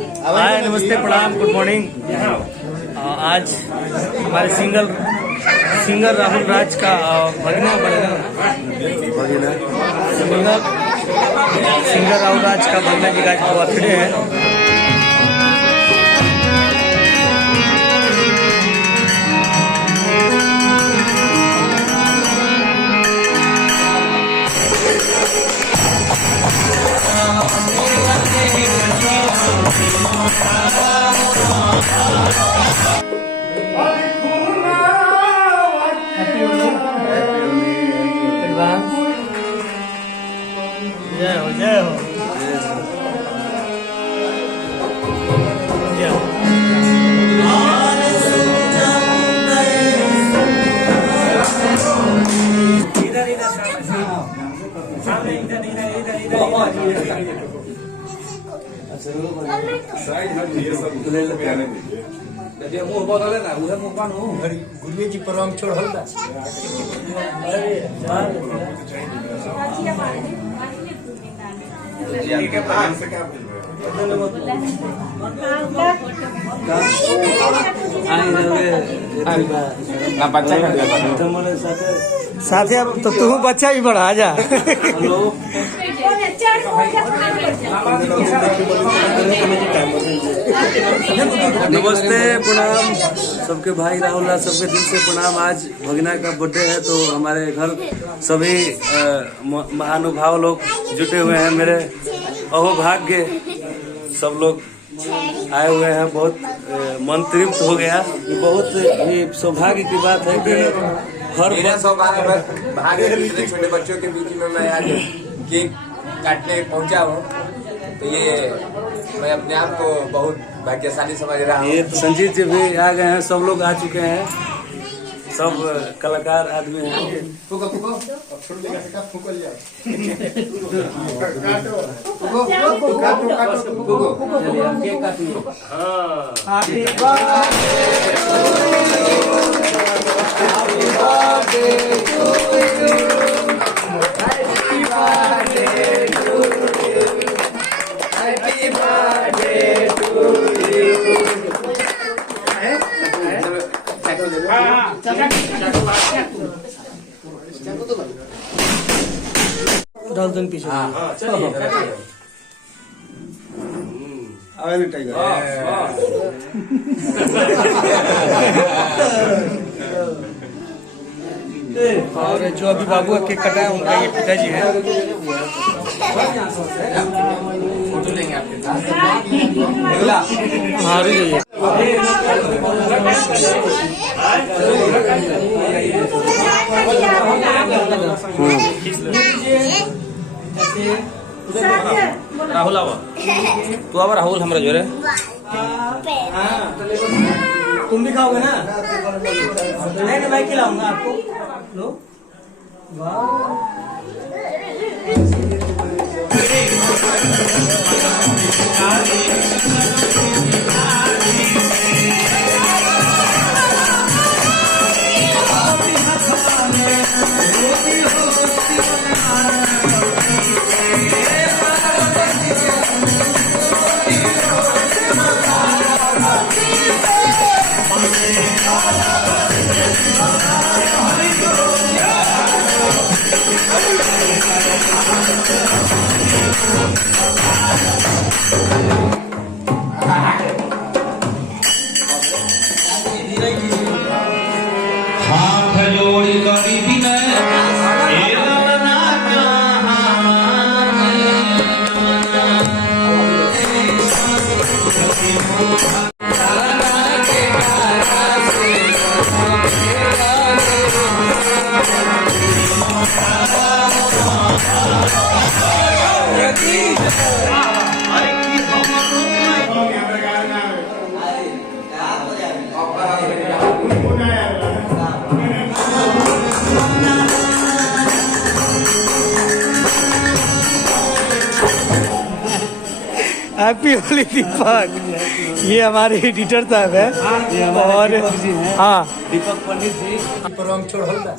हाय, नमस्ते, प्रणाम, good morning. आज हमारे सिंगर राहुल राज का भगना सिंगर राहुल राज का भगना जी का बर्थडे है। जय हो, जय हो। गुरुए जी परम छोड़ हल्दा साथे अब तो तू बच्चा भी बड़ा जा। नमस्ते, प्रणाम सबके भाई राहुल राज, सबके दिल से प्रणाम। आज भगना का बर्थडे है तो हमारे घर सभी महानुभाव लोग जुटे हुए हैं। मेरे अहोभाग्य सब लोग आए हुए हैं। बहुत मन तृप्त हो गया। बहुत ही सौभाग्य की बात है कि हर भाग्य छोटे बच्चों के बीच में मैं आज केक काटने पहुंचा हूँ, तो ये मैं अपने आप को बहुत भाग्यशाली समझ रहा हूँ। ये संजीत जी भी आ गए हैं, सब लोग आ चुके हैं, सब कलाकार आदमी हैं। डालतन पीछे टाइगर और जो अभी बाबू का केक कटा है उनका ये पिताजी है। फोटो लेंगे आपके हाँ जाइए। राहुल आवा तू आवा राहुल हमारा जोरे तुम भी खाओगे ना? नहीं मैं खिलाऊंगा आपको। लो हाथ जोड़ी करी बिना हैप्पी होली दीपक। ये हमारे एडिटर साहब है और हाँ दीपक पंडित जी परम छोड़ हल्दा